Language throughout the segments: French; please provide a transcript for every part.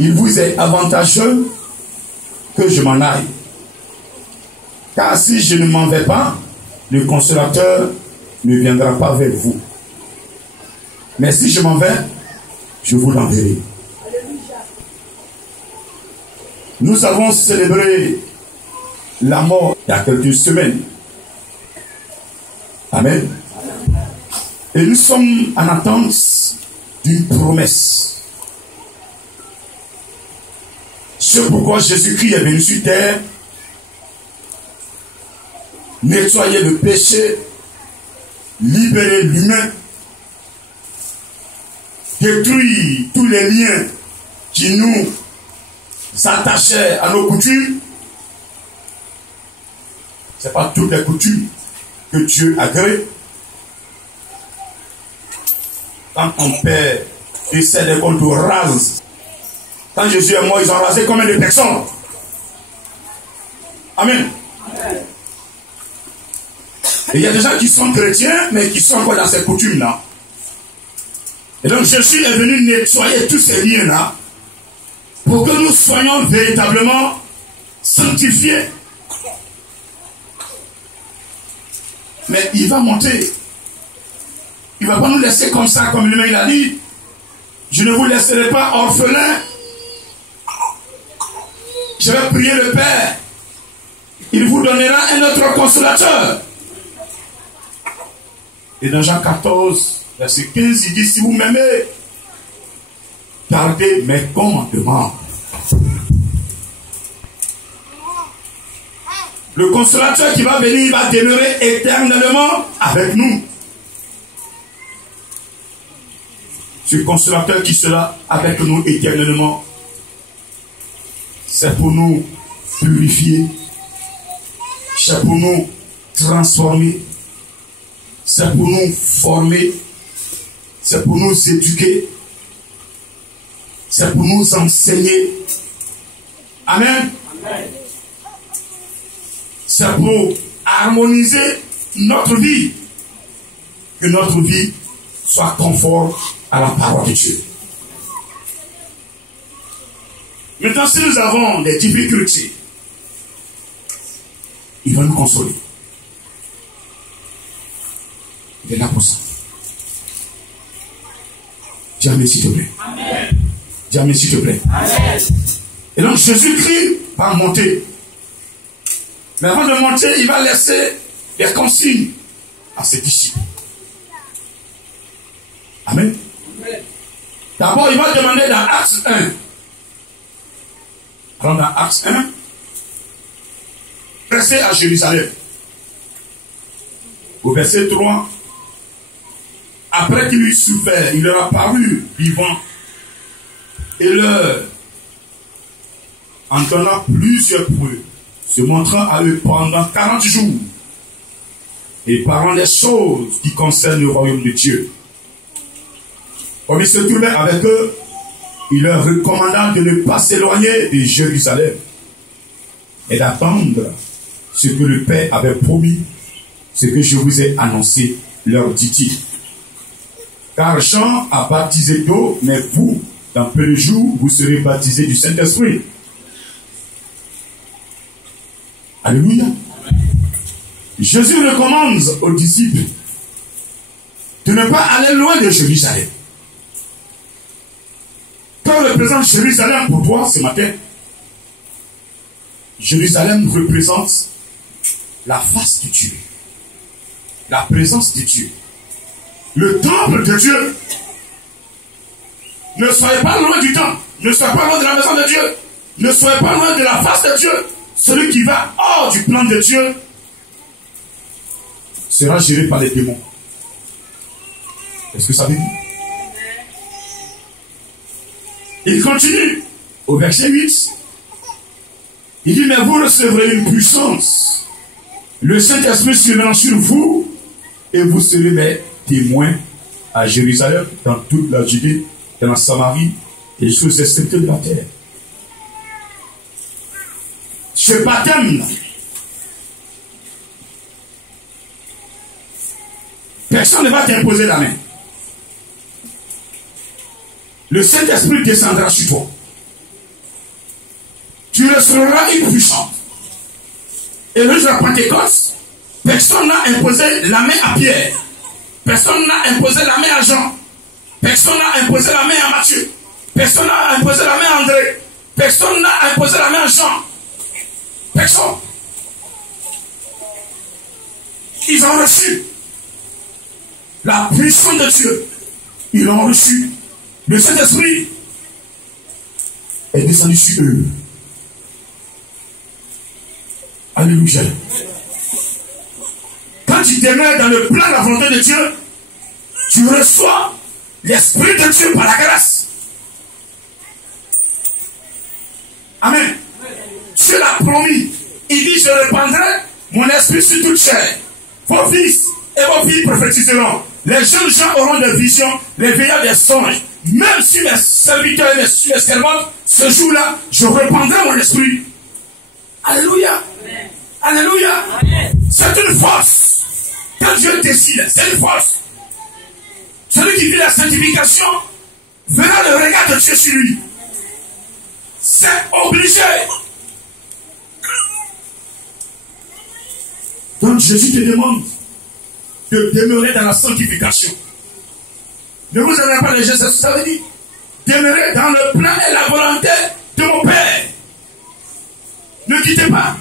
il vous est avantageux que je m'en aille. Car si je ne m'en vais pas, le consolateur ne viendra pas vers vous. Mais si je m'en vais, je vous l'enverrai. Nous avons célébré la mort il y a quelques semaines. Amen. Et nous sommes en attente d'une promesse. C'est pourquoi Jésus-Christ est venu sur terre, nettoyer le péché, libérer l'humain, détruire tous les liens qui nous attachaient à nos coutumes. Ce n'est pas toutes les coutumes que Dieu agrée. Quand ton père décède et qu'on te rase, quand Jésus est mort, ils ont rasé combien de personnes? Amen. Et il y a des gens qui sont chrétiens, mais qui sont encore dans ces coutumes-là. Et donc Jésus est venu nettoyer tous ces liens-là pour que nous soyons véritablement sanctifiés. Mais il va monter. Il ne va pas nous laisser comme ça, comme lui-même il a dit. Je ne vous laisserai pas orphelins. Je vais prier le Père. Il vous donnera un autre consolateur. Et dans Jean 14, verset 15, il dit, si vous m'aimez, gardez mes commandements. Le consolateur qui va venir va demeurer éternellement avec nous. Ce consolateur qui sera avec nous éternellement, c'est pour nous purifier, c'est pour nous transformer, c'est pour nous former, c'est pour nous éduquer, c'est pour nous enseigner. Amen. Amen. C'est pour harmoniser notre vie, que notre vie soit conforme à la parole de Dieu. Maintenant, si nous avons des difficultés, il va nous consoler. Il est là pour ça. Dis Amen, s'il te plaît. Amen. Dis Amen, s'il te plaît. Amen. Et donc Jésus-Christ va monter. Mais avant de monter, il va laisser des consignes à ses disciples. Amen. D'abord, il va demander dans Acte 1. Alors dans Acte 1, restez à Jérusalem. Au verset 3, après qu'il eut souffert, il leur a paru vivant et leur entendant plusieurs preuves, se montrant à eux pendant 40 jours et parlant des choses qui concernent le royaume de Dieu. Comme il se trouvait avec eux, il leur recommanda de ne pas s'éloigner de Jérusalem et d'attendre ce que le Père avait promis, ce que je vous ai annoncé, leur dit-il. Car Jean a baptisé d'eau, mais vous, dans peu de jours, vous serez baptisés du Saint-Esprit. Alléluia. Jésus recommande aux disciples de ne pas aller loin de Jérusalem. Quand on représente Jérusalem pour toi ce matin, Jérusalem représente la face de Dieu, la présence de Dieu, le temple de Dieu. Ne soyez pas loin du temple, ne soyez pas loin de la maison de Dieu, ne soyez pas loin de la face de Dieu. Celui qui va hors du plan de Dieu sera géré par les démons. Est-ce que ça veut dire? Il continue au verset 8. Il dit, mais vous recevrez une puissance. Le Saint-Esprit surviendra sur vous et vous serez mes témoins à Jérusalem, dans toute la Judée, dans la Samarie et jusqu'aux extrémités de la terre. Ce baptême, personne ne va t'imposer la main. Le Saint-Esprit descendra sur toi. tu recevras une puissance. Et le jour de la Pentecôte, personne n'a imposé la main à Pierre. Personne n'a imposé la main à Jean. Personne n'a imposé la main à Matthieu. Personne n'a imposé la main à André. Personne n'a imposé la main à Jean. Personne. Ils ont reçu la puissance de Dieu. Ils l'ont reçu. Le Saint-Esprit est descendu sur eux. Alléluia. Quand tu demeures dans le plan de la volonté de Dieu, tu reçois l'Esprit de Dieu par la grâce. Amen. Dieu l'a promis. Il dit, je répandrai mon esprit sur toute chair. Vos fils et vos filles prophétiseront. Les jeunes gens auront des visions, les veilleurs des songes. Même sur mes serviteurs et sur mes servantes, ce jour-là, je répandrai mon esprit. Alléluia. Amen. Alléluia. Amen. C'est une force. Quand Dieu décide, c'est une force. Celui qui vit la sanctification verra le regard de Dieu sur lui. C'est obligé. Donc Jésus te demande de demeurer dans la sanctification. Ne vous avez pas les gestes, ça veut dire demeurer dans le plan et la volonté de mon Père. Ne quittez pas.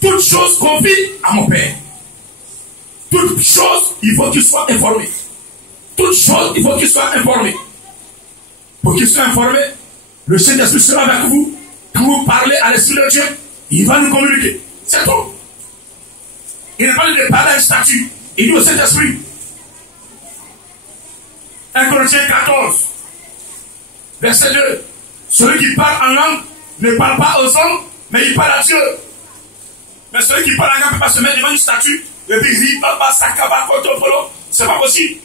Toute chose confie à mon Père. Toute chose, il faut qu'il soit informé. Toute chose, il faut qu'il soit informé. Pour qu'il soit informé, le Saint-Esprit sera avec vous. Quand vous parlez à l'Esprit de Dieu, il va nous communiquer. C'est tout. Il n'a pas de parler à un statut. Il dit au Saint-Esprit. 1 Corinthiens 14, verset 2. Celui qui parle en langue ne parle pas aux hommes, mais il parle à Dieu. Mais celui qui parle en langue ne peut pas se mettre devant une statue et puis il parle pas sakaba kotopolo. C'est pas possible.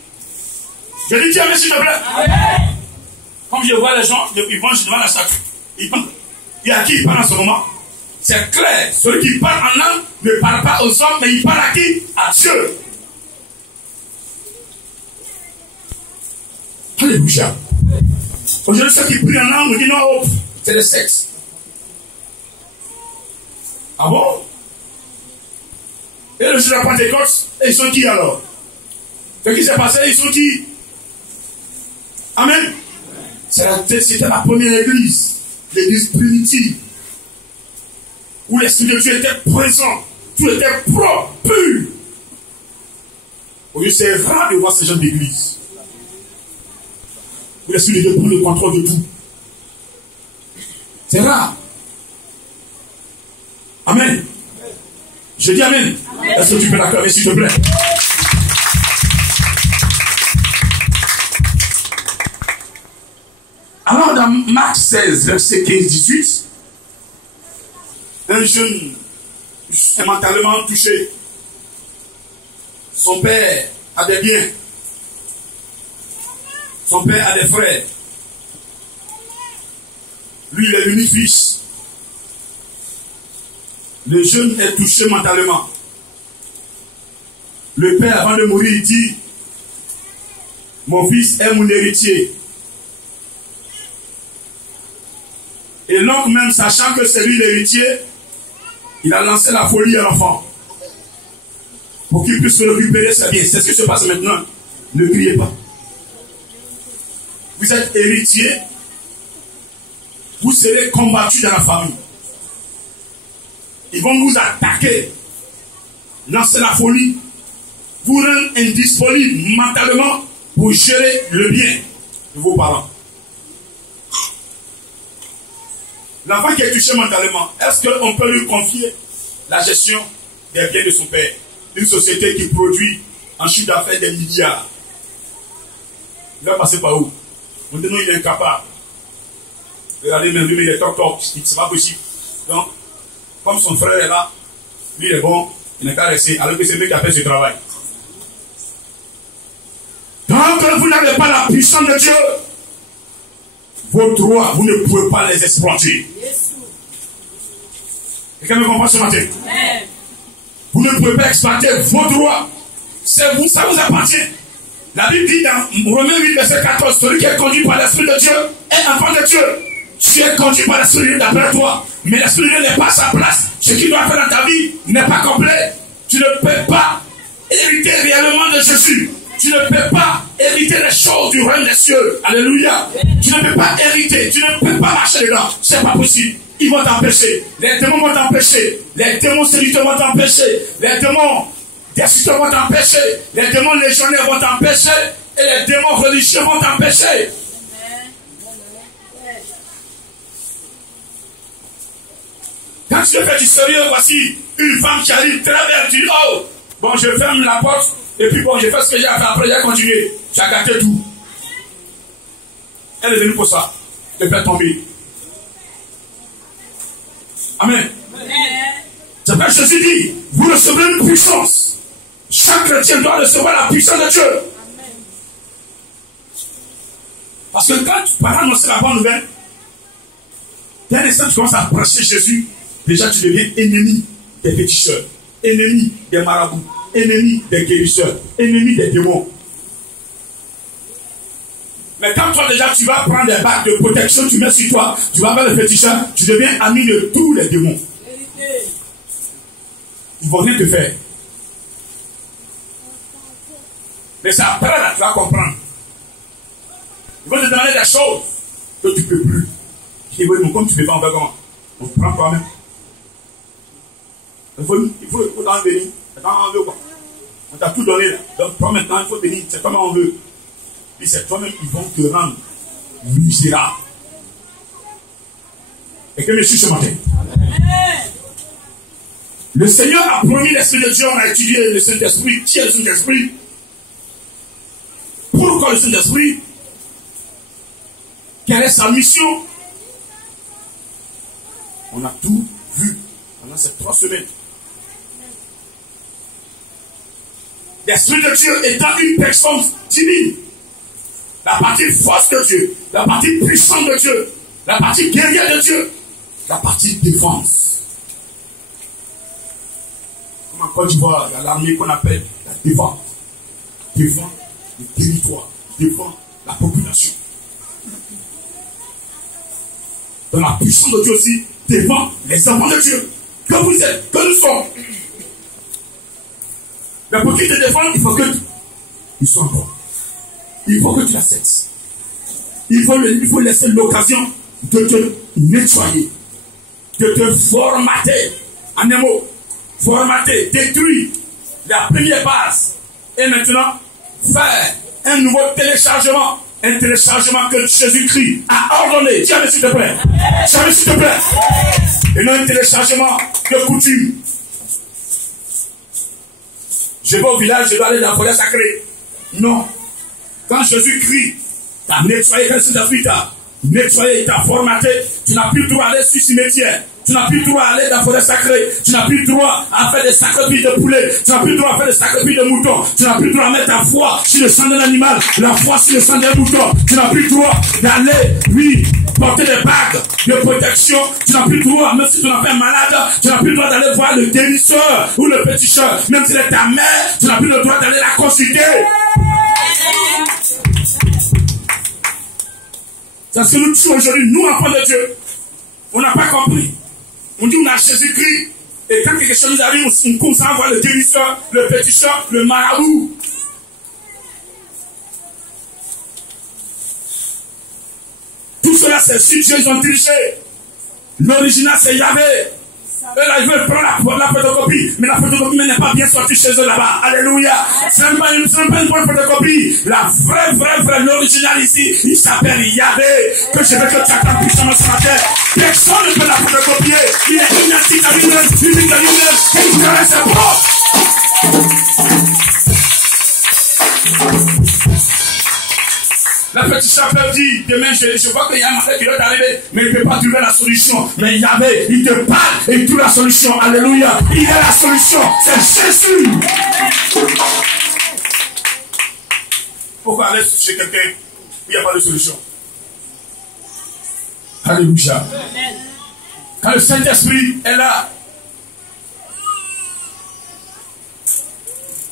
Je dis Dieu, s'il te plaît. Amen. Comme je vois les gens, ils vont devant la statue. Il y a qui il parle en ce moment? C'est clair. Celui qui parle en langue ne parle pas aux hommes, mais il parle à qui? À Dieu. Alléluia. Aujourd'hui, ceux qui prient en langue, on dit non, c'est le sexe. Ah bon? Et le jour de la Pentecôte, ils sont qui alors? Ce qui s'est passé, ils sont qui? Amen. C'était la première église, l'église primitive, où l'Esprit de Dieu était présent, tout était propre, pur. Aujourd'hui, c'est rare de voir ce genre d'église. Où l'Esprit de Dieu prend le contrôle de tout. C'est rare. Amen. Je dis Amen. Amen. Est-ce que tu peux l'accorder, s'il te plaît? Alors, dans Marc 16, verset 15-18, un jeune est mentalement touché. Son père a des biens. Son père a des frères. Lui, il est l'unique fils. Le jeune est touché mentalement. Le père, avant de mourir, il dit, mon fils est mon héritier. Et l'oncle même, sachant que c'est lui l'héritier, il a lancé la folie à l'enfant. Pour qu'il puisse se récupérer ses biens. C'est ce qui se passe maintenant. Ne criez pas. Vous êtes héritier. Vous serez combattu dans la famille. Ils vont vous attaquer. Lancer la folie. Vous rendre indisponible mentalement pour gérer le bien de vos parents. L'enfant qui est touché mentalement, est-ce qu'on peut lui confier la gestion des biens de son père? Une société qui produit un chiffre d'affaires des milliards. Il va passer par où? Maintenant, il est incapable. Regardez, même lui, il est toc-toc. C'est pas possible. Donc, comme son frère est là, lui, il est bon, il n'est qu'à rester, alors que c'est lui qui a fait ce travail. Donc, vous n'avez pas la puissance de Dieu. Vos droits, vous ne pouvez pas les exploiter. Quelqu'un me comprend ce matin? Amen. Vous ne pouvez pas exploiter vos droits. C'est vous, ça vous appartient. La Bible dit dans Romains 8, verset 14, celui qui est conduit par l'Esprit de Dieu est enfant de Dieu. Tu es conduit par l'Esprit d'après toi. Mais l'Esprit n'est pas à sa place. Ce qu'il doit faire dans ta vie n'est pas complet. Tu ne peux pas hériter réellement de Jésus. Tu ne peux pas hériter les choses du royaume des cieux. Alléluia. Tu ne peux pas hériter. Tu ne peux pas marcher dedans. C'est pas possible. Ils vont t'empêcher. Les démons vont t'empêcher. Les démons séducteurs vont t'empêcher. Les démons destructeurs vont t'empêcher. Les démons légionnaires vont t'empêcher. Et les démons religieux vont t'empêcher. Quand tu fais du sérieux, voici une femme qui arrive très bien. Tu dis, oh, bon, je ferme la porte. Et puis bon, je fais ce que j'ai à faire. Après, j'ai continué. Tu as gâté tout. Elle est venue pour ça. Et faire tomber. Amen. C'est pourquoi Jésus dit, vous recevrez une puissance. Chaque chrétien doit recevoir la puissance de Dieu. Amen. Parce que quand tu vas annoncer la bonne nouvelle, dès l'instant que tu commences à prêcher Jésus, déjà tu deviens ennemi des féticheurs, ennemi des marabouts, ennemi des guérisseurs, ennemi des démons. Mais quand toi déjà tu vas prendre des bagues de protection, tu mets sur toi, tu vas vers le féticheur, tu deviens ami de tous les démons. Ils ne vont rien te faire. Mais c'est après là tu vas comprendre. Ils vont te demander des choses que tu ne peux plus. Je dis, oui, comme tu ne peux pas, on va comment? On prend toi-même. Il faut t'en venir. C'est quand on veut quoi. On t'a tout donné là. Donc toi maintenant, il faut venir. C'est comment on veut. Puis c'est toi-même qui vont te rendre misérable. Et que monsieur ce matin. Le Seigneur a promis l'Esprit de Dieu. On a étudié le Saint-Esprit. Qui est le Saint-Esprit? Pourquoi le Saint-Esprit? Quelle est sa mission? On a tout vu pendant ces 3 semaines. L'Esprit de Dieu étant une personne divine. La partie force de Dieu. La partie puissante de Dieu. La partie guerrière de Dieu. La partie défense. Comme en Côte d'Ivoire, il y a l'armée qu'on appelle la défense. Défend le territoire. Défend la population. Dans la puissance de Dieu aussi, défend les enfants de Dieu. Que vous êtes, que nous sommes. Mais pour qu'il te défende, il faut que tu sois bon. Il faut que tu l'acceptes. Il faut laisser l'occasion de te nettoyer, de te formater. En un mot, formater, détruire la première base. Et maintenant, faire un nouveau téléchargement. Un téléchargement que Jésus-Christ a ordonné. Tiens, s'il te plaît. Tiens, s'il te plaît. Et non un téléchargement de coutume. Je vais au village, je dois aller dans la forêt sacrée. Non. Quand Jésus-Christ t'a nettoyé, quand Saint-Esprit t'a nettoyé, il t'a formaté, tu n'as plus le droit d'aller sur cimetière. Tu n'as plus le droit d'aller dans la forêt sacrée. Tu n'as plus le droit à faire des sacrifices de poulet. Tu n'as plus le droit à faire des sacrifices de moutons. Tu n'as plus le droit à mettre ta foi sur le sang d'un animal, la foi sur le sang d'un mouton. Tu n'as plus le droit d'aller, oui, porter des bagues de protection. Tu n'as plus le droit, même si tu n'as pas malade, tu n'as plus le droit d'aller voir le guérisseur ou le péticheur. Même si c'est ta mère, tu n'as plus le droit d'aller la consulter. C'est ce que nous tuons aujourd'hui, nous, enfants de Dieu. On n'a pas compris. On dit on a Jésus-Christ, et quand quelque chose nous arrive, on commence à voir le guérisseur, le péticheur, le marabout. Tout cela, c'est si Dieu, ils ont triché. L'original, c'est Yahvé. Eux là, ils veulent prendre la photocopie, mais la photocopie n'est pas bien sortie chez eux là-bas. Alléluia. Ce n'est pas une bonne photocopie. La vraie, l'original ici, il s'appelle Yahvé. Que je veux que tu attends puissamment ce matin. Personne ne peut la photocopier. Il est identique à lui-même, unique à lui-même, et il connaît ses propres. La petite chapelle dit, demain je vois qu'il y a un matin qui doit arriver, mais il ne peut pas trouver la solution. Mais Yahvé, il te parle et il trouve la solution. Alléluia. Il est la solution. C'est Jésus. Pourquoi aller chez quelqu'un où il n'y a pas de solution? Alléluia. Quand le Saint-Esprit est là,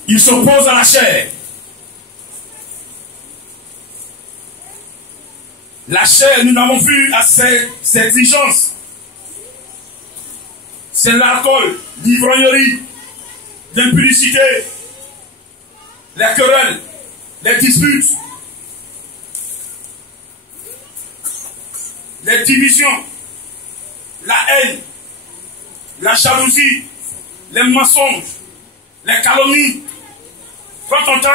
il s'oppose à la chair. La chair, nous l'avons vu à ses exigences. C'est l'alcool, l'ivrognerie, l'impudicité, les querelles, les disputes, les divisions, la haine, la jalousie, les mensonges, les calomnies. Quand on t'entend,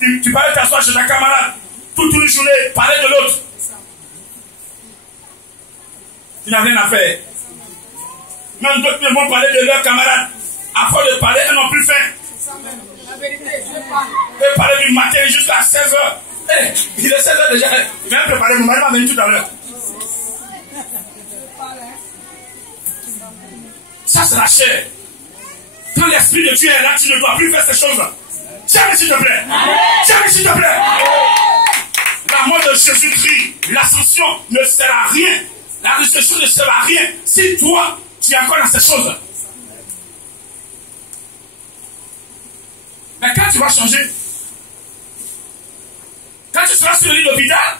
tu parlais t'asseoir chez ta camarade, toute une journée, parler de l'autre. Tu n'as rien à faire. Même d'autres ne vont parler de leurs camarades. À force de parler, ils n'ont plus faim. La vérité, je parle. Ils parler du matin jusqu'à 16h. Il est 16h déjà. Il vient préparer, mon mari va venir tout à l'heure. Ça, c'est la chair. Quand l'Esprit de Dieu est là, tu ne dois plus faire ces choses-là. Tiens, s'il te plaît. Tiens, s'il te plaît. La mort de Jésus-Christ, l'ascension ne sert à rien. La résurrection ne sert à rien si toi, tu es encore dans ces choses. Mais quand tu vas changer, quand tu seras sur le lit d'hôpital,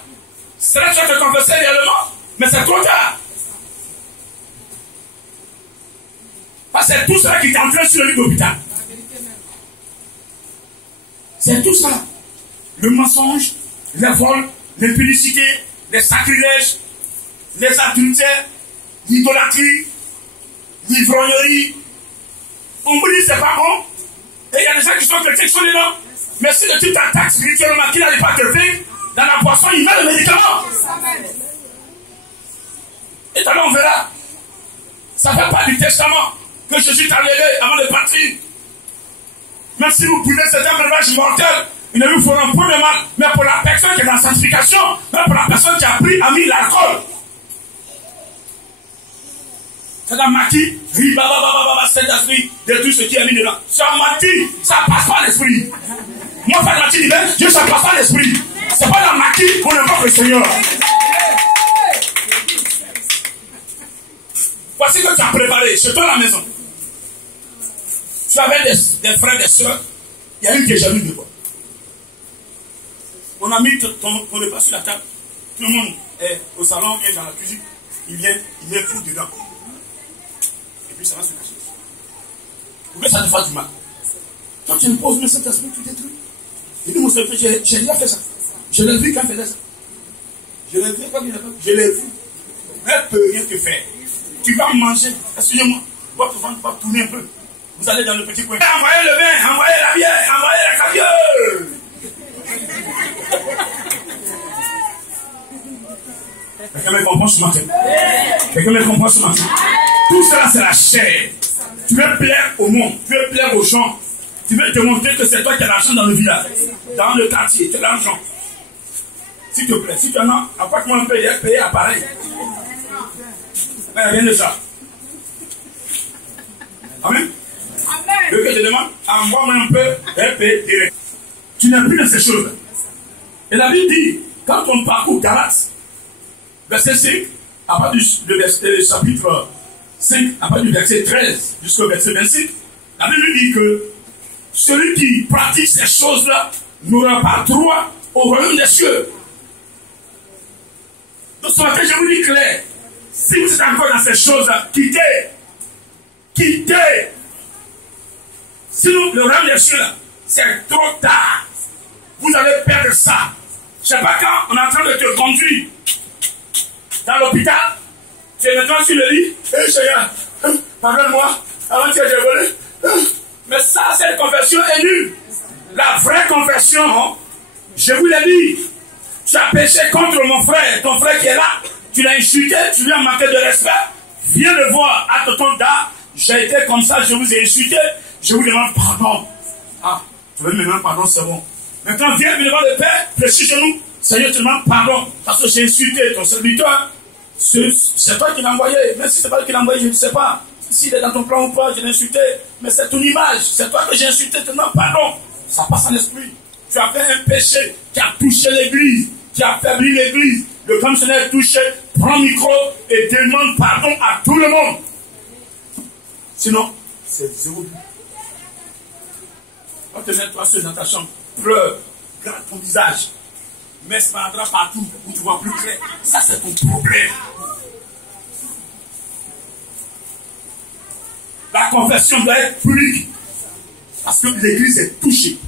c'est là que tu vas te confesser réellement, mais c'est trop tard. Parce que c'est tout cela qui t'entraîne sur le lit d'hôpital. C'est tout ça. Le mensonge, les vols, l'impudicité, les sacrilèges, les adultères, l'idolâtrie, l'ivrognerie. On vous dit c'est pas bon. Et il y a des gens qui sont chrétiens qui sont dedans. Mais si le type t'attaque spirituellement, qu'il n'arrive pas à te faire, dans la boisson, il met le médicament. Et alors on verra. Ça ne fait pas du testament que Jésus t'a levé avant de partir. Même si vous buvez certains breuvages mortels, ils ne vous feront point de mal. Mais pour la personne qui est dans la sanctification, même pour la personne qui a pris, a mis l'alcool. C'est la mati, Saint-Esprit, de tout ce qui est mis dedans. Ça mati, ça passe pas l'esprit. Moi, faire la mati d'hiver, Dieu, ça passe pas l'esprit. C'est pas la mati pour ne pas le Seigneur. Voici que tu as préparé chez toi à la maison. Tu avais des frères, des soeurs. Il y a une qui est jalouse de toi. On a mis ton repas sur la table. Tout le monde est au salon, vient dans la cuisine. Il vient fou dedans. Et puis ça va se cacher. Pour que ça te fasse du mal. Quand tu me poses le Saint-Esprit, tu détruis. Il dit, mon Seigneur, j'ai déjà fait ça. Je l'ai vu quand il faisait ça. Je l'ai vu quand il a fait ça. Je l'ai vu. Elle ne peut rien te faire. Tu vas manger. Excusez-moi. Votre ventre va tourner un peu. Vous allez dans le petit coin. Envoyez le vin, envoyez la bière, envoyez la caviar. Quelqu'un me comprend ce matin? Quelqu'un me comprend ce matin? Tout cela, c'est la chair. Tu veux plaire au monde, tu veux plaire aux gens. Tu veux te montrer que c'est toi qui as l'argent dans le village, dans le quartier, tu as l'argent. S'il te plaît, si tu en as, apporte-moi un peu, payer à pareil. Rien de ça. Amen. Le que je demande, envoie-moi un peu, payer direct. Tu n'es plus dans ces choses. Et la Bible dit, quand on parcourt Galates, verset 5, à partir du chapitre 5, à partir du verset 13 jusqu'au verset 25, la Bible dit que celui qui pratique ces choses-là n'aura pas droit au royaume des cieux. Donc ce matin, je vous dis clair, si vous êtes encore dans ces choses-là, quittez. Quittez. Sinon, le royaume des cieux, c'est trop tard. Vous allez perdre ça. Je ne sais pas quand on est en train de te conduire dans l'hôpital, tu es maintenant sur le lit, Seigneur, pardonne-moi, avant que j'ai volé. Mais ça, cette confession est nulle. La vraie confession, je vous l'ai dit, tu as péché contre mon frère, ton frère qui est là, tu l'as insulté, tu lui as manqué de respect, viens le voir à ton d'art, j'ai été comme ça, je vous ai insulté, je vous demande pardon. Ah, tu veux me demander pardon, c'est bon. Maintenant, viens me demander le Père, précise nous, Seigneur, tu demandes pardon, parce que j'ai insulté ton serviteur. C'est toi qui l'as envoyé, même si c'est pas toi qui l'as envoyé, je ne sais pas. S'il est dans ton plan ou pas, je l'ai insulté, mais c'est ton image, c'est toi que j'ai insulté, tu demandes pardon. Ça passe en esprit. Tu as fait un péché qui a touché l'église, qui a affaibli l'église. Le grand Seigneur touché, prends le micro et demande pardon à tout le monde. Sinon, c'est zéro but. Va te mettre toi seul dans ta chambre, pleure, garde ton visage. mais se baladera partout où tu vois plus clair. Ça, c'est ton problème. La confession doit être publique. Parce que l'église est touchée.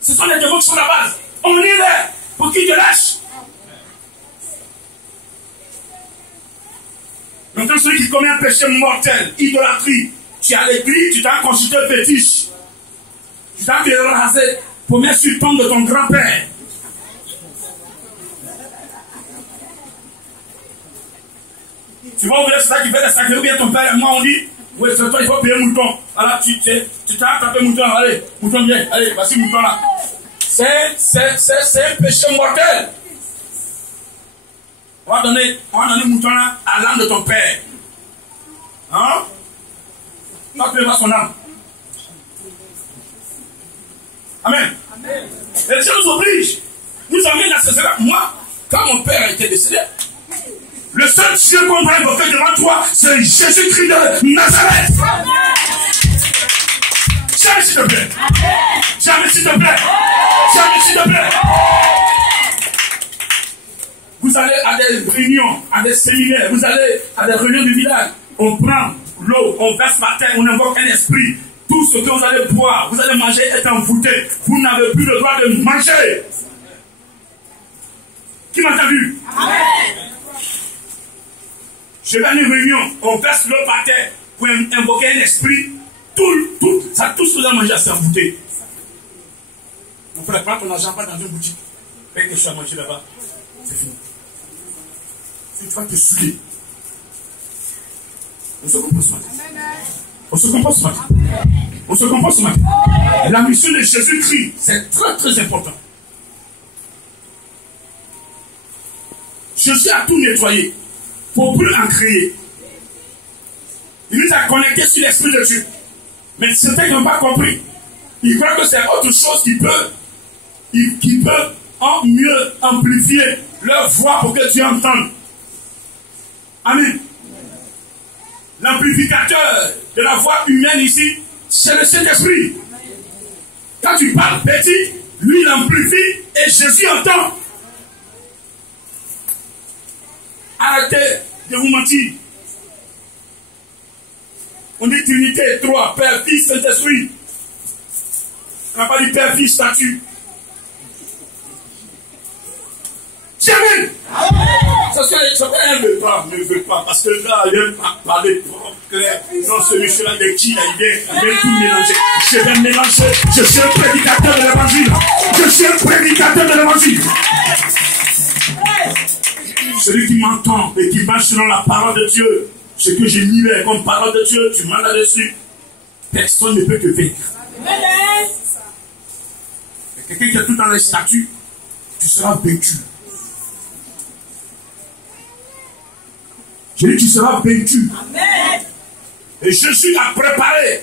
Ce sont les démons qui sont la base. On est là pour qu'ils te lâchent. Donc quand celui qui commet un péché mortel, idolâtrie, tu es à l'église, tu t'as consulté un fétiche. Tu t'as fait raser pour mettre sur le tombe de ton grand-père. Tu vois, c'est ça qui fait les sacrés, ou bien ton père et moi on dit, oui, c'est toi, il faut payer mouton. Alors tu t'as attrapé mouton, allez, mouton viens, allez, voici mouton là. C'est un péché mortel. On va donner mouton là à l'âme de ton père. Hein? Toi, tu veux voir son âme. Amen. Amen. Et Dieu nous oblige. Nous amène à ce cela. Moi, quand mon père a été décédé, le seul Dieu qu'on va invoquer devant toi, c'est Jésus-Christ de Nazareth. Jamais s'il te plaît. Jamais s'il te plaît. Jamais s'il te plaît. Vous allez à des réunions, à des séminaires, vous allez à des réunions du village. On prend l'eau, on verse par terre, on invoque un esprit. Tout ce que vous allez boire, vous allez manger est envoûté. Vous n'avez plus le droit de manger. Qui m'a entendu? Je vais à une réunion, on verse l'eau par terre pour invoquer un esprit. Tout ce que vous allez manger, c'est envoûté. On peut prendre ton argent, pas dans une boutique. Paye quelque chose à manger là-bas. C'est fini. Tu vas te saouler. On se comprend ce matin. On se comprend ce matin. On se comprend ce matin. La mission de Jésus-Christ, c'est très très important. Jésus a tout nettoyé pour plus en créer. Il nous a connectés sur l'Esprit de Dieu. Mais certains n'ont pas compris. Ils croient que c'est autre chose qui peut en mieux amplifier leur voix pour que Dieu entende. Amen. L'amplificateur de la voix humaine ici, c'est le Saint-Esprit. Quand tu parles petit, lui l'amplifie et Jésus entend. Arrêtez de vous mentir. On dit Trinité, 3, Père, Fils, Saint-Esprit. On n'a pas dit Père, Fils, statut. Jamais. Ça elle ne veut pas, parce que là, il aime parler trop clair. Non, ce monsieur-là, il est qui là? Il vient tout mélanger. Je vais mélanger. Je suis un prédicateur de l'évangile. Je suis un prédicateur de l'évangile. Celui qui m'entend et qui marche selon la parole de Dieu, ce que j'ai mis là comme parole de Dieu, tu m'en là-dessus. Personne ne peut te vaincre. Quelqu'un qui est tout dans les statuts, tu seras vaincu. J'ai dit, tu seras vaincu. Amen. Et Jésus a préparé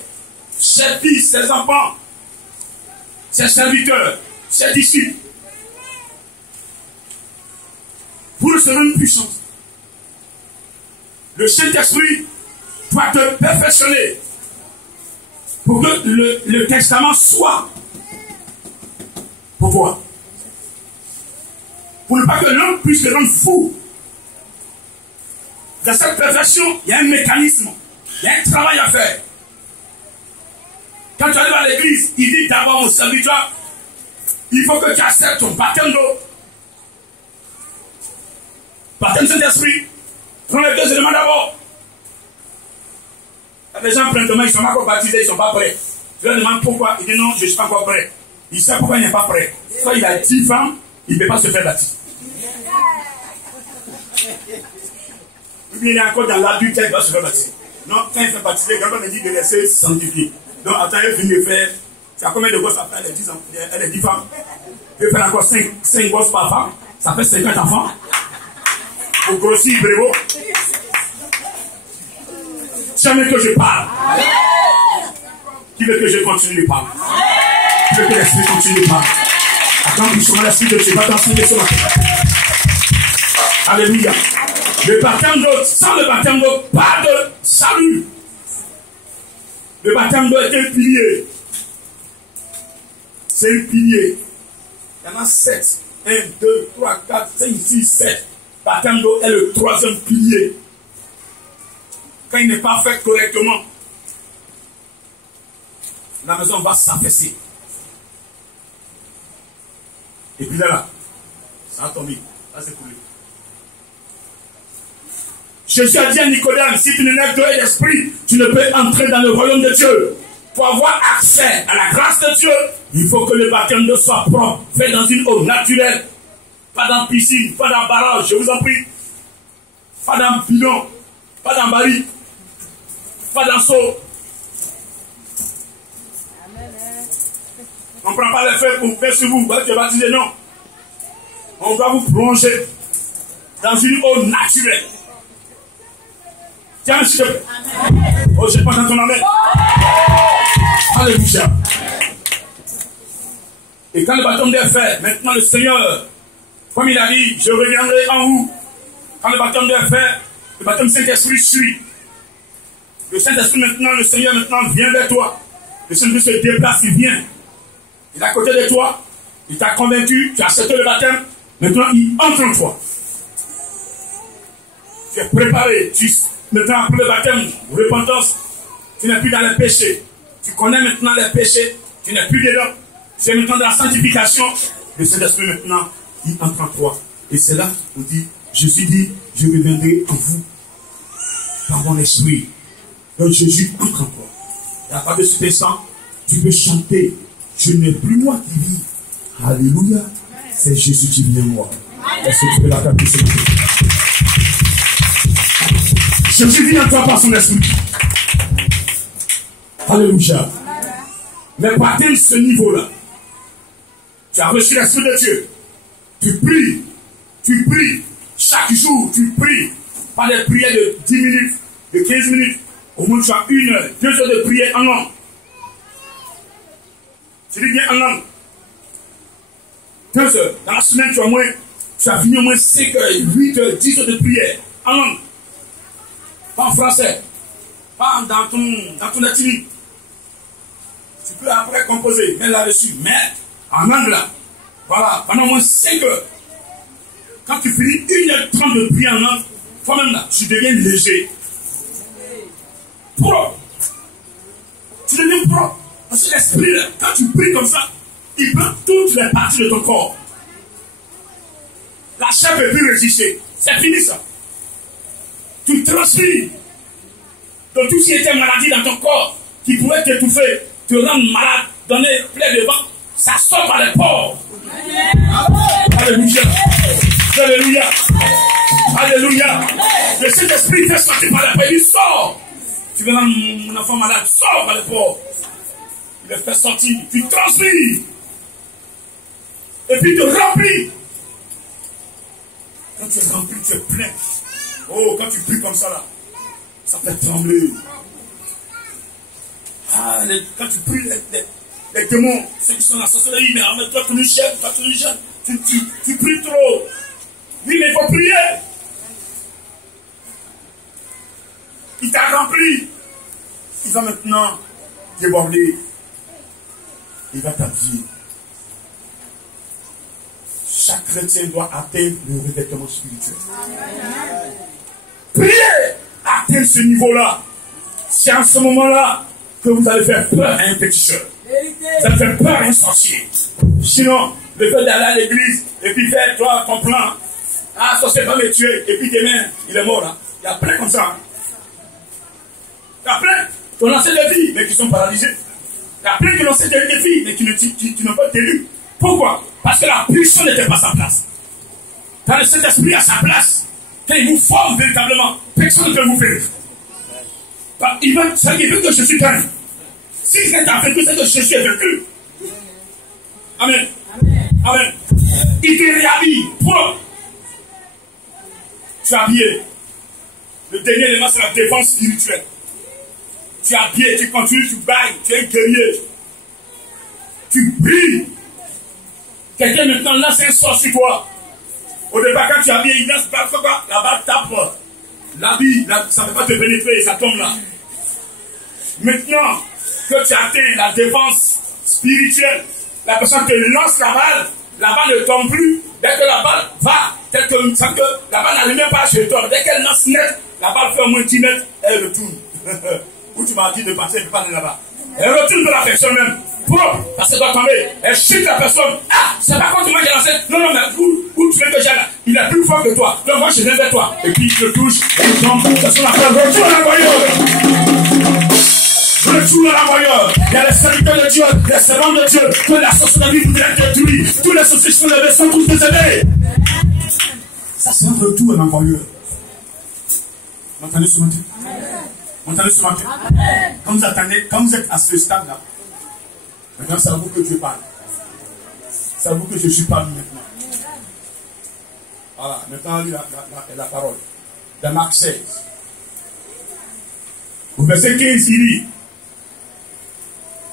ses fils, ses enfants, ses serviteurs, ses disciples. Vous recevez une puissance. Le Saint-Esprit doit te perfectionner pour que le testament soit pour toi. Pour ne pas que l'homme puisse te rendre fou. Dans cette perfection, il y a un mécanisme, il y a un travail à faire. Quand tu arrives à l'église, il dit d'abord au serviteur, il faut que tu acceptes ton baptême d'eau. Baptême Saint-Esprit, prends les deux éléments d'abord. Les gens prennent demain, ils ne sont pas encore baptisés, ils ne sont pas prêts. Tu leur demandes pourquoi, il dit non, je ne suis pas encore prêt. Il sait pourquoi il n'est pas prêt. Soit il a 10 femmes, il ne peut pas se faire baptiser. Il est encore dans l'adultère, il va se faire baptiser. Non, quand il fait baptiser, grand-père me dit de laisser sanctifier. Donc, attends, il finit de faire. C'est à combien de gosses ça fait? Elle est 10 femmes. Il peut faire encore 5 gosses par femme. Ça fait 50 enfants. Pour grossir, Brévo. Jamais que je parle. Qui veut que je continue de parler? Qui veut que l'esprit continue de parler? Attends, nous sommes l'esprit de Dieu. Va t'enseigner ce matin. Alléluia. Le baptême d'eau, sans le baptême d'eau, pas de salut. Le baptême d'eau est un pilier. C'est un pilier. Il y en a 7. 1, 2, 3, 4, 5, 6, 7. Baptême d'eau est le 3e pilier. Quand il n'est pas fait correctement, la maison va s'affaisser. Et puis là, ça a tombé. Ça s'est coulé. Jésus a dit à Nicodème, si tu ne lèves d'eau et d'esprit, tu ne peux entrer dans le royaume de Dieu. Pour avoir accès à la grâce de Dieu, il faut que le baptême d'eau soit propre, fait dans une eau naturelle. Pas dans piscine, pas dans barrage, je vous en prie. Pas dans bidon, pas dans baril, pas dans seau. On ne prend pas les feux pour faire sur vous, vous êtes baptisé, non. On doit vous plonger dans une eau naturelle. Tiens, s'il te plaît. Oh, je pense dans ton amen. Alléluia. Et quand le baptême est fait, maintenant le Seigneur, comme il a dit, je reviendrai en vous. Quand le baptême est fait, le baptême Saint-Esprit suit. Le Saint-Esprit maintenant, le Seigneur maintenant vient vers toi. Le Saint-Esprit se déplace, il vient. Il est à côté de toi. Il t'a convaincu, tu as accepté le baptême. Maintenant, il entre en toi. Tu es préparé. Maintenant, après le baptême, repentance, tu n'es plus dans les péchés. Tu connais maintenant les péchés. Tu n'es plus dedans. C'est maintenant de la sanctification. Le Saint-Esprit maintenant, il entre en toi. Et c'est là où dit, Jésus dit, je reviendrai en vous par mon esprit. Donc Jésus entre en toi. Et à part de ce instant, tu peux chanter. Je n'ai plus moi qui vis. Alléluia. C'est Jésus qui vit en moi. Est-ce que tu peux l'attaquer, s'il te plaît? Jésus vit en toi par son esprit. Alléluia. Mais partir de ce niveau-là, tu as reçu l'esprit de Dieu. Tu pries. Chaque jour, tu pries. Pas des prières de 10 minutes, de 15 minutes. Au moins, tu as 1 heure, 2 heures de prière en langue. Tu dis bien en langue. 2 heures. Dans la semaine, tu as fini au moins 5 heures, 8 heures, 10 heures de prière en langue. Pas en français. Pas dans ton ethnie. Tu peux après composer, mais là-dessus. Mais en anglais, voilà, pendant au moins 5 heures. Quand tu finis 1h30 de prière en langue, toi-même là, tu deviens léger. Propre. Tu deviens propre. Parce que l'esprit, là, quand tu pries comme ça, il prend toutes les parties de ton corps. La chair ne peut plus résister. C'est fini ça. Tu transpires. Donc tout ce qui était maladie dans ton corps, qui pouvait t'étouffer, te rendre malade, donner plein de vent, ça sort par les pores. Alléluia. Alléluia. Alléluia. Le Saint-Esprit fait sortir par les pores. Il sort. Tu veux rendre mon enfant malade, sort par les pores. Il le fait sortir. Tu transpires. Et puis tu remplis. Quand tu es rempli, tu es plein. Oh, quand tu pries comme ça là, ça fait trembler. Ah, quand tu pries, les démons, ceux qui sont dans la sorcellerie, mais en même temps, tu nous gênes, tu pries trop. Oui, mais il faut prier. Il t'a rempli. Il va maintenant déborder. Il va t'habiller. Chaque chrétien doit atteindre le revêtement spirituel. Priez, atteindre ce niveau-là. C'est en ce moment-là que vous allez faire peur à un péticheur. Vous allez faire peur à un sorcier. Sinon, le fait d'aller à l'église et puis faire toi ton plan. Ah, sorcier va me tuer. Et puis demain, il est mort. Hein. Il y a plein comme ça. Hein. Il y a plein qui ont lancé des vies, mais qui sont paralysés. Il y a plein qui ont lancé des vies, mais qui n'ont pas d'élu. Pourquoi? Parce que la puissance n'était pas à sa place. Quand le Saint-Esprit est à sa place, quand il vous forme véritablement, personne ne peut vous faire. Il veut que Jésus gagne. Si c'est vaincu, c'est que Jésus est vaincu. Amen. Amen. Il te réhabille propre. Tu es habillé. Le dernier élément, c'est la défense spirituelle. Tu es habillé, tu continues, tu bailles, tu es guerrier. Tu brilles. Quelqu'un maintenant lance un sort sur toi. Au départ, quand tu es habillé, il lance parfois la balle tape. L'habit, ça ne peut pas te pénétrer, ça tombe là. Maintenant que tu atteins la défense spirituelle, la personne te lance la balle, la balle ne tombe plus. Dès que la balle va, tel que la balle n'arrive même pas à se tomber. Dès qu'elle lance net, la balle fait au moins 10 mètres, elle retourne. Où tu m'as dit de partir, elle ne peut pas aller là-bas. Elle retourne de la personne même. Propre, parce qu'elle doit tomber. Elle chute la personne. Ah, c'est pas quand tu m'as lancé. Non, non, mais où tu veux que j'aille là? Il est plus fort que toi. Donc moi, je viens vers toi. Et puis, je le touche. Et donc, c'est ce qu'on appelle retour à l'envoyeur. Retour à l'envoyeur. Il y a les serviteurs de Dieu, les servants de Dieu, que la sorcellerie de la vie voudrait détruire. Tous les sorciers sont levés, sont tous décédés. Ça, c'est un retour à l'envoyeur. Vous entendez ce matin? Vous entendez ce matin? Quand vous êtes à ce stade-là, maintenant, c'est à vous que Dieu parle. C'est à vous que Jésus parle maintenant. Voilà, maintenant, la parole. Dans Marc 16. Au verset 15, il dit,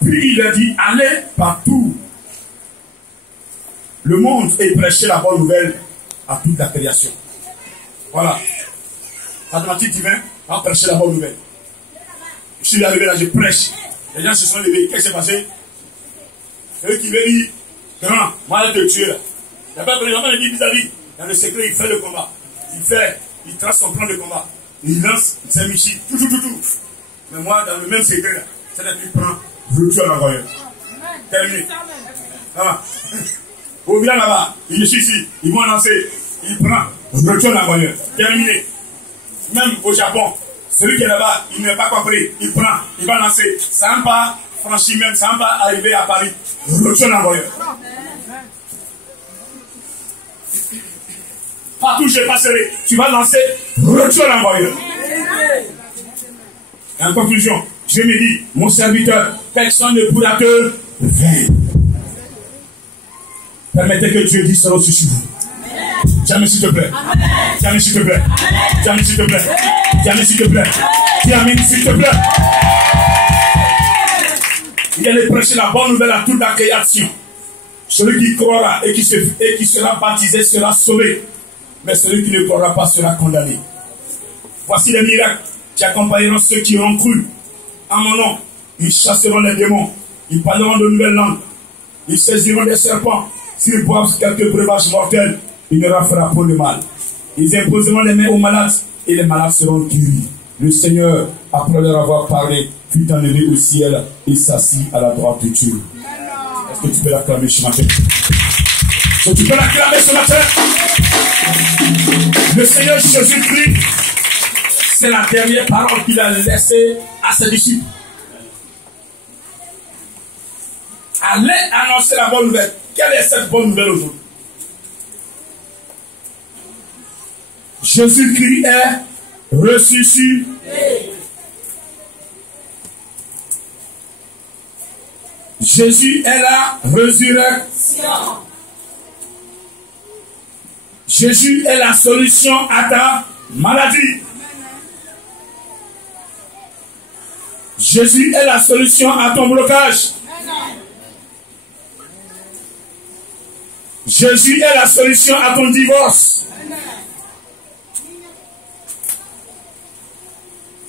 puis il a dit, allez partout le monde et prêchez la bonne nouvelle à toute la création. Voilà. Mathématique divin, on prêcher la bonne nouvelle. Je suis arrivé là, je prêche. Les gens se sont levés. Qu'est-ce qui s'est passé? C'est eux qui veulent dire, grand, moi je te tuer là. Il n'y a pas de vraiment dit vis-à-vis. Dans le secret, il fait le combat. Il trace son plan de combat. Il lance, il s'est mis tout. Mais moi, dans le même secret là, c'est-à-dire qu'il prend, retour à l'envoyeur. Terminé. Ah. Au village là-bas, il est ici, ils vont lancer, il prend, retour à l'envoyeur. Terminé. Même au Japon, celui qui est là-bas, il n'a pas compris, il prend, il va lancer, ça n'a pas franchi même, ça n'a pas arrivé à Paris, retour à l'envoyeur. Partout où je passerai, tu vas lancer, retour à l'envoyeur. En conclusion, je me dis, mon serviteur, personne ne pourra te vaincre. Permettez que Dieu dise cela aussi sur vous. Jamais s'il te plaît. Jamais s'il te plaît. Jamais s'il te plaît. Jamais s'il te plaît. Jamais s'il te plaît. Il allait prêcher la bonne nouvelle à toute la création. Celui qui croira et qui sera baptisé sera sauvé. Mais celui qui ne croira pas sera condamné. Voici les miracles qui accompagneront ceux qui auront cru. En mon nom, ils chasseront les démons. Ils parleront de nouvelles langues. Ils saisiront des serpents. S'ils boivent quelques breuvages mortels, il ne leur fera pas de mal. Ils imposeront les mains aux malades et les malades seront guéris. Le Seigneur, après leur avoir parlé, fut enlevé au ciel et s'assit à la droite de Dieu. Est-ce que tu peux l'acclamer ce matin? Est-ce que tu peux l'acclamer ce matin? Le Seigneur Jésus-Christ, c'est la dernière parole qu'il a laissée à ses disciples. Allez annoncer la bonne nouvelle. Quelle est cette bonne nouvelle aujourd'hui? Jésus-Christ est ressuscité. Jésus est la résurrection. Jésus est la solution à ta maladie. Jésus est la solution à ton blocage. Jésus est la solution à ton divorce.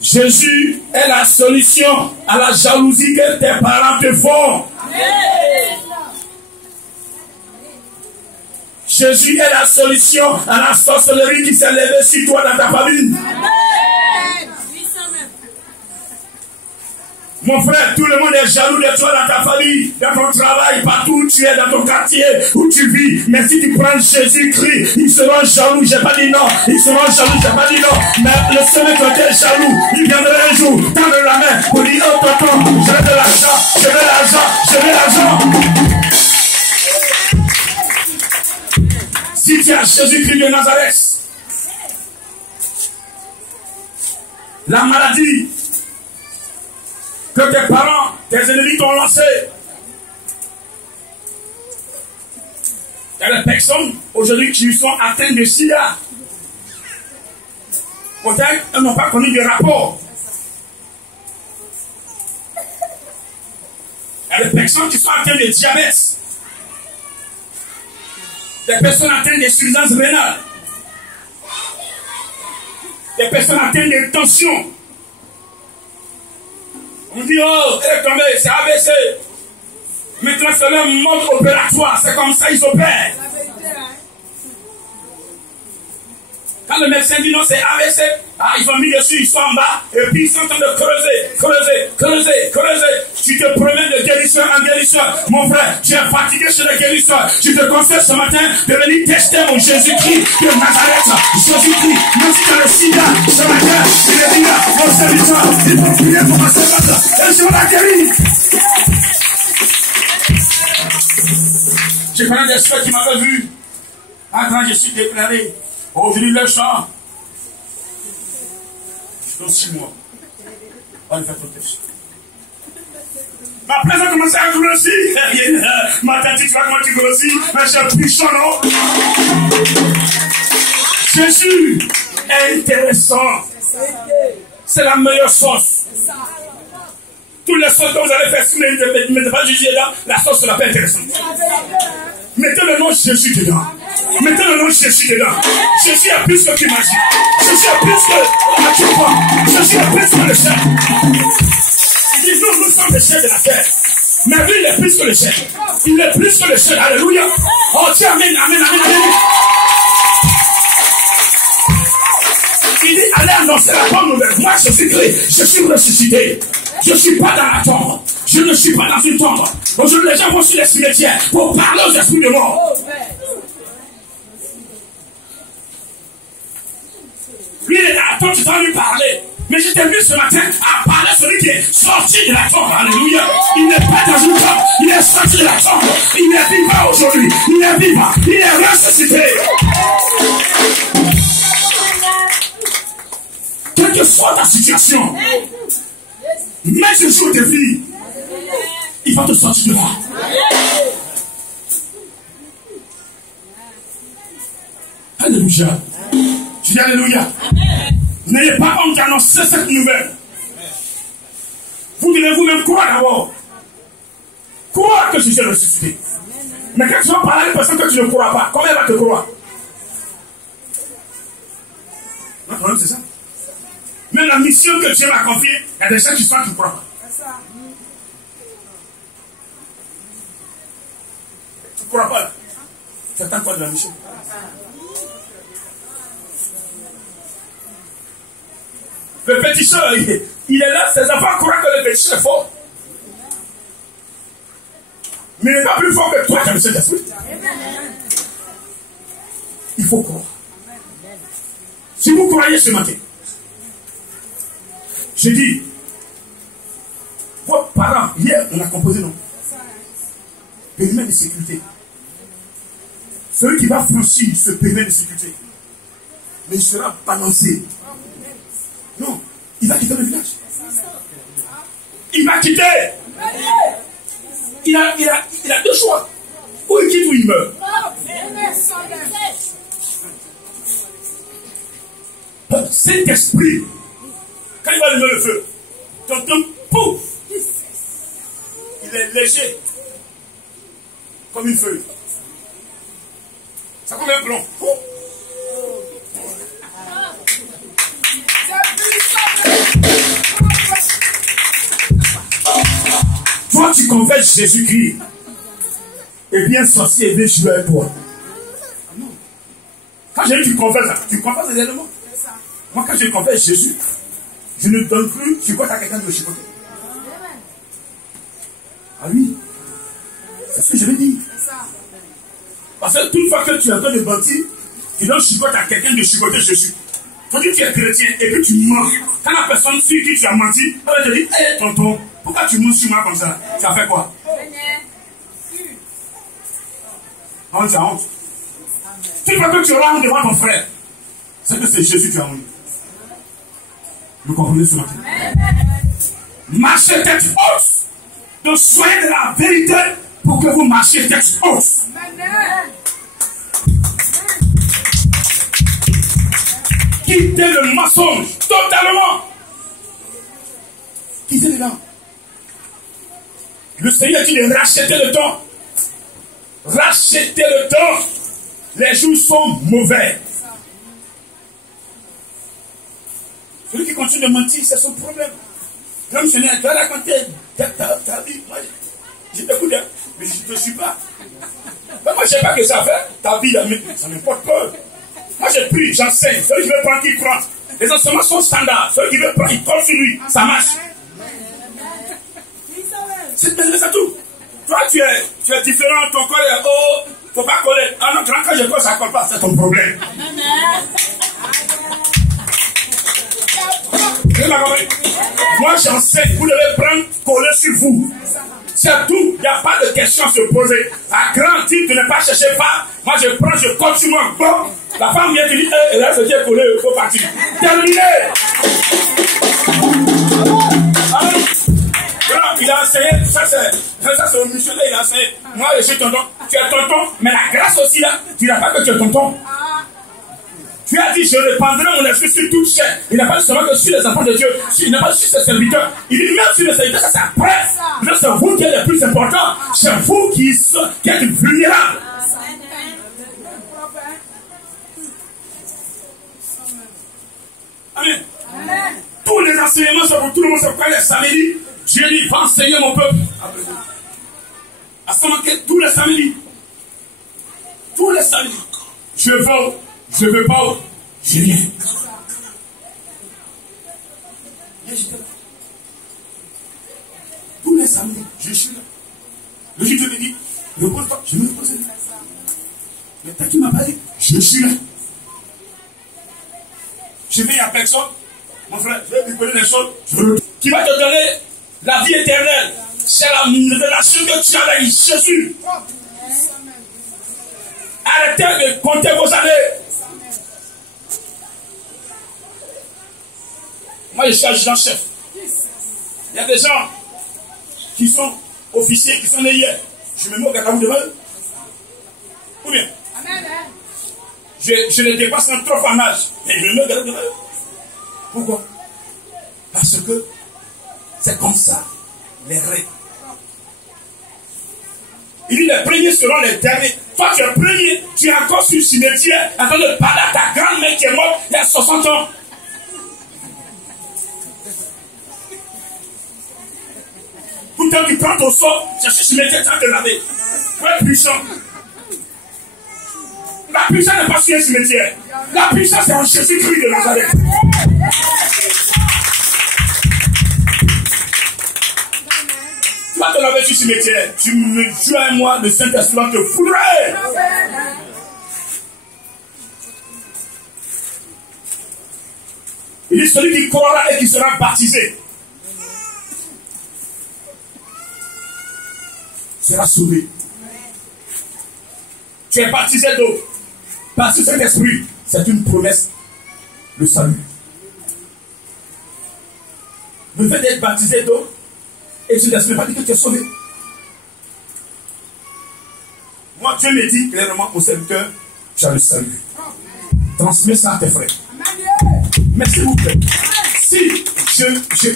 Jésus est la solution à la jalousie que tes parents te font. Jésus est la solution à la sorcellerie qui s'est levée sur toi dans ta famille. Mon frère, tout le monde est jaloux de toi dans ta famille, dans ton travail, partout où tu es, dans ton quartier, où tu vis. Mais si tu prends Jésus-Christ, ils seront jaloux. J'ai pas dit non. Ils seront jaloux. J'ai pas dit non. Mais le seul qui est jaloux, il viendra un jour, tendre la main pour dire, oh tonton, j'ai de l'argent, je veux l'argent, je veux l'argent. Si tu as Jésus-Christ de Nazareth, la maladie que tes parents, tes ennemis t'ont lancé. Il y a des personnes aujourd'hui qui sont atteintes de sida. Peut-être elles n'ont pas connu de rapport. Il y a des personnes qui sont atteintes de diabète. Des personnes atteintes d'insuffisance rénale. Des personnes atteintes de tension. On dit, oh, elle est tombée, c'est ABC. Maintenant, c'est leur mode opératoire. C'est comme ça ils opèrent. Quand le médecin dit non, c'est AVC, ils ont mis dessus, ils sont en bas, et puis ils sont en train de creuser. Tu te promènes de guérisseur en guérisseur. Mon frère, tu es fatigué chez le guérisseur. Je te conseille ce matin de venir tester mon Jésus-Christ de Nazareth. Jésus-Christ, même si tu as le sida, ce matin, il est dit là, mon serviteur, il faut prier pour ma servante, et je la guéris. Je connais des soeurs qui m'avaient vu. Quand je suis déclaré, aujourd'hui le chant. Dans 6 mois, on va faire ton test. Ma présence commence à grossir. Ma tante, tu vois comment tu grossis. Mais j'ai plus chaud, non? Jésus est intéressant. C'est la meilleure sauce. Tous les sauces dont vous allez faire, si vous ne mettez pas Jésus dedans, la sauce sera pas intéressante. Mettez le nom Jésus dedans. Mettez le nom Jésus dedans. Jésus est plus que tu m'as dit. Jésus est plus que la tufa. Jésus est plus que le chef. Il dit nous sommes les chefs de la terre. Mais lui, il est plus que le chef. Il est plus que le chef. Alléluia. Oh, tiens, amen. Il dit, allez annoncer la bonne nouvelle. Moi, Jésus-Christ, je suis ressuscité. Je ne suis pas dans la tombe. Je ne suis pas dans une tombe. Aujourd'hui, les gens vont sur les cimetières pour parler aux esprits de mort. Lui, il est dans la tombe, tu dois lui parler. Mais je t'ai vu ce matin à parler à celui qui est sorti de la tombe. Alléluia. Il n'est pas dans une tombe. Il est sorti de la tombe. Il est vivant aujourd'hui. Il est vivant. Il est ressuscité. Quelle que soit ta situation, mets Jésus au défi. Il va te sortir de là. Alléluia. Je dis alléluia. N'ayez pas honte d'annoncer cette nouvelle. Vous devez vous-même croire d'abord. Croire que Jésus est ressuscité. Mais quand tu vas parler à une personne que tu ne crois pas, comment elle va te croire? Le problème c'est ça. Même la mission que Dieu m'a confiée, il y a des gens qui sont qui ne croient pas. Tu ne crois pas là. Tu attends quoi de la mission? Le pétisseur, il est là, ses enfants croient que le pétisseur est fort. Mais il n'est pas plus fort que toi, tu as le Saint-Esprit. Il faut croire. Si vous croyez ce matin, j'ai dit, vos parents, hier, on a composé non. Périmètre de sécurité. Celui qui va franchir ce périmètre de sécurité, mais il sera balancé. Non, il va quitter le village. Il va quitter. Il a deux choix. Ou il quitte ou il meurt. Saint-Esprit, quand il va allumer le feu, t'entends pouf. Il est léger. Comme une feuille. Ça comme un plomb. Toi, tu confesses Jésus-Christ. Et bien sorcier et bien jouer avec toi. Quand j'ai dit tu confesses les éléments. Moi, quand je confesse Jésus, je ne donne plus chicote à quelqu'un de chicoter. Ah oui. C'est ce que je vais dire. Parce que toute fois que tu es en train de mentir, tu donnes chicote à quelqu'un de chicoter Jésus. Quand tu es chrétien et puis tu mens, quand la personne sur qui tu as menti, elle va te dire, hé tonton, pourquoi tu mens sur moi comme ça? Tu as fait quoi? Non, tu as honte. Toute fois que tu auras honte devant ton frère, c'est que c'est Jésus qui a honte. Vous comprenez ce matin? Marchez tête haute. Donc soyez de la vérité pour que vous marchiez tête haute. Quittez le mensonge totalement. Quittez les dents. Le Seigneur dit de racheter le temps. Rachetez le temps. Les jours sont mauvais. Celui qui continue de mentir, c'est son problème. Comme je n'ai pas raconté ta vie, moi, j'ai beaucoup de... Mais je ne te suis pas. Mais moi, je n'ai pas que ça à faire. Ta vie, ça m'importe peu. Moi, je prie, j'enseigne. Celui qui veut prendre, qui prend. Les enseignements sont standards. Celui qui veut prendre, il colle sur lui. Ça marche. C'est tout. Toi, tu es différent. Ton corps est haut. Faut pas coller. Ah non, quand je colle, ça ne colle pas. C'est ton problème. Moi, j'enseigne. Vous devez prendre, coller sur vous. C'est tout. Il n'y a pas de question à se poser. À grand titre de ne pas chercher pas. Moi, je prends, je continue encore. La femme vient te dire, et là, c'est collé, il faut partir. Terminé. Alors, il a enseigné, ça c'est un missionnaire, il a enseigné. Moi, je suis tonton. Tu es tonton, mais la grâce aussi, là, tu n'as pas que tu es tonton. Tu as dit, je répandrai mon esprit sur toute chair. Il n'a pas dit seulement que sur les enfants de Dieu. Il n'a pas dit sur ses serviteurs. Il dit même sur les serviteurs, ça c'est après. C'est vous qui êtes le plus important. C'est vous qui êtes vulnérables. Amen. Tous les enseignements sont pour tout le monde. C'est pourquoi les samedis, Dieu dit, va enseigner mon peuple. À ce moment tous les samedis. Tous les samedis. Je veux pas, je viens. Tous les samedis, je suis là. Le juge me dit, repose pas, je me repose là. Mais tant qu'il m'a parlé, je suis là. Je vais à personne, mon frère, je vais lui donner les choses, qui va te donner la vie éternelle. C'est la relation que tu as avec Jésus. Arrêtez de compter vos années. Moi, je suis adjudant-chef. Il y a des gens qui sont officiers, qui sont nés hier. Je me mets au Gacamou devant eux. Ou bien? Je les dépasse en trop en âge. Mais je me mets au Gacamou devant eux. Pourquoi? Parce que c'est comme ça les règles. Il dit les premiers seront les derniers. Toi, tu es premier, tu es encore sur le cimetière en train de parler à ta grand-mère qui est morte il y a 60 ans. Pourtant, tu prends ton sort, chercher le cimetière, tu vas te laver. Tu es puissant. La puissance n'est pas sur un cimetière. La puissance, c'est en Jésus-Christ de Nazareth. Tu vas te laver sur le cimetière. Tu me joues à moi, le Saint-Esprit te foudrait. Il dit celui qui croira et qui sera baptisé sera sauvé. Tu es baptisé d'eau. Parce que cet esprit, c'est une promesse. Le salut. Le fait d'être baptisé d'eau, et tu ne pas dire que tu es sauvé. Moi, Dieu me dit clairement au serviteur, tu as le salut. Transmets ça à tes frères. Mais s'il vous plaît, si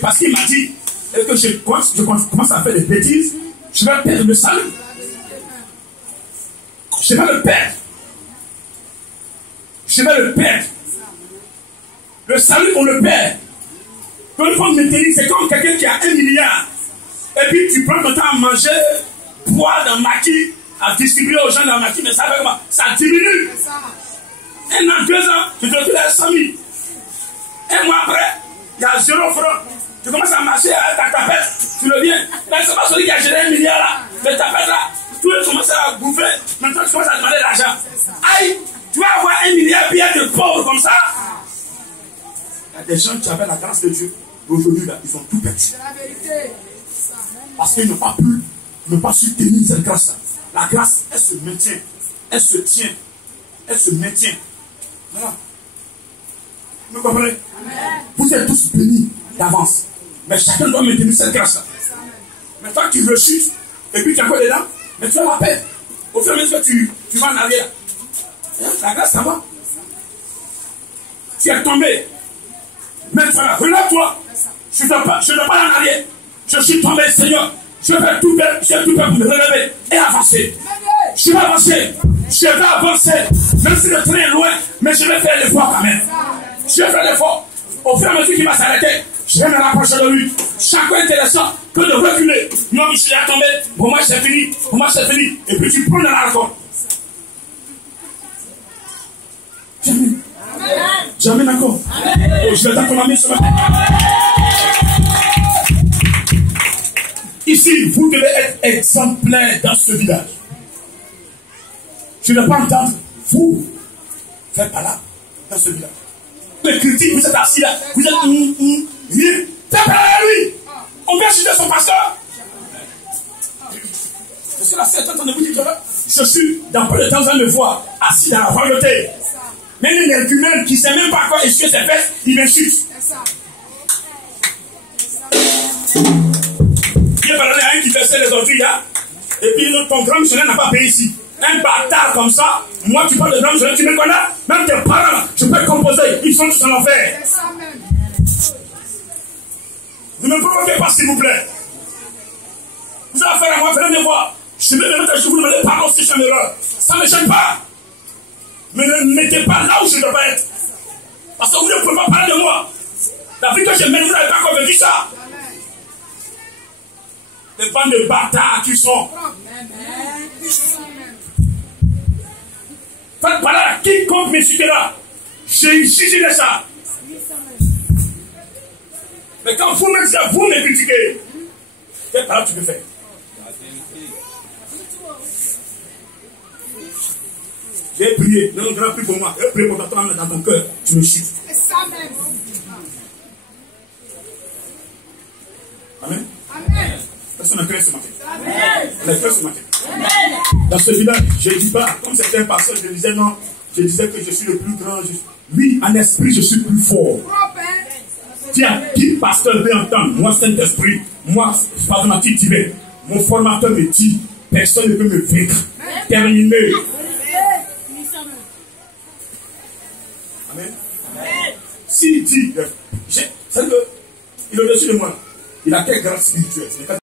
parce qu'il m'a dit que je commence à faire des bêtises, je vais perdre le salut. Je vais le perdre. Je vais le perdre. Le salut, on le perd. Quand une femme métallique, c'est comme quelqu'un qui a 1 milliard. Et puis tu prends ton temps à manger, boire dans le maquis, à distribuer aux gens dans le maquis, mais ça fait comment? Ça diminue. 1 an, 2 ans, tu te retrouves à 100 000. 1 mois après, il y a 0 franc. Tu commences à marcher avec ta tapette, tu reviens. Mais c'est pas celui qui a géré 1 milliard là. Le tapette là, tout le monde commence à bouffer. Maintenant tu commences à demander l'argent. Aïe, tu vas avoir 1 milliard puis être pauvre comme ça. Il y a des gens qui avaient la grâce de Dieu. Aujourd'hui là, ils ont tout perdu. C'est la vérité. Parce qu'ils n'ont pas su tenir cette grâce-là. La grâce, elle se maintient. Elle se tient. Elle se maintient. Voilà. Vous comprenez? Amen. Vous êtes tous bénis d'avance. Mais chacun doit maintenir cette grâce-là. Mais toi, tu rechutes, et puis tu es encore dedans, mais tu as la paix. Au fur et à mesure que tu vas en arrière. La grâce, ça va. Tu es tombé. Maintenant, relève-toi. Je ne dois pas en arrière. Je suis tombé, Seigneur. Je vais tout faire pour me relever et avancer. Je vais avancer. Je vais avancer. Même si le train est loin, mais je vais faire l'effort quand même. Je vais faire l'effort. Au fur et à mesure qu'il va s'arrêter, je vais me rapprocher de lui. Chaque fois intéressant, que de reculer. Non, il s'est tombé. Pour moi, c'est fini. Pour moi, c'est fini. Et puis tu prends dans la raconte. Jamais. Jamais d'accord. Oh, je vais dans ton ami ce matin. Ici, vous devez être exemplaire dans ce village. Je ne vais pas entendre vous faire pas là, dans ce village. Les critiques, vous êtes assis là, vous êtes rien. Faites pas là lui. On vient citer son pasteur. Parce que là, c'est quand on vous dit que je suis dans peu de temps à me voir assis dans la royauté. Mais il y a un énergumène qui ne sait même pas quoi essuyer ses fesses, il m'insulte. Il y a parlé à un qui versait les ordures là, et puis ton grand missionnaire n'a pas payé ici. Un bâtard comme ça, moi tu parles de grand missionnaire, tu me connais, même tes parents, je peux composer, ils sont tous en enfer. Ne me provoquez pas s'il vous plaît. Vous avez affaire à moi, venez me voir. Je vais me mettre à vous demander pardon si je suis en erreur. Ça ne me gêne pas. Mais ne mettez pas là où je ne dois pas être. Parce que vous ne pouvez pas parler de moi. La vie que je mène, vous n'avez pas encore vécu ça. Les bandes de bâtards qui sont. Faites pas là, quiconque m'insulte là. J'ai jugé ça. Mais quand vous me critiquez, quelle parole tu peux faire? J'ai prié, non, non, prie pour moi. J'ai prié pour t'attendre dans ton cœur. Tu me chutes. Amen. Amen. Personne n'a créé ce matin. Amen. On a créé ce matin. Amen. Dans ce village, je ne dis pas, comme certains pasteurs, je disais non, je disais que je suis le plus grand. Oui, en esprit, je suis plus fort. Tiens, qui pasteur veut entendre? Moi, Saint-Esprit, moi, Spagnatique divin. Mon formateur me dit, personne ne peut me vaincre. Terminé. Amen. Amen. S'il dit, il est au-dessus de moi. Il a quelle grâce spirituelle?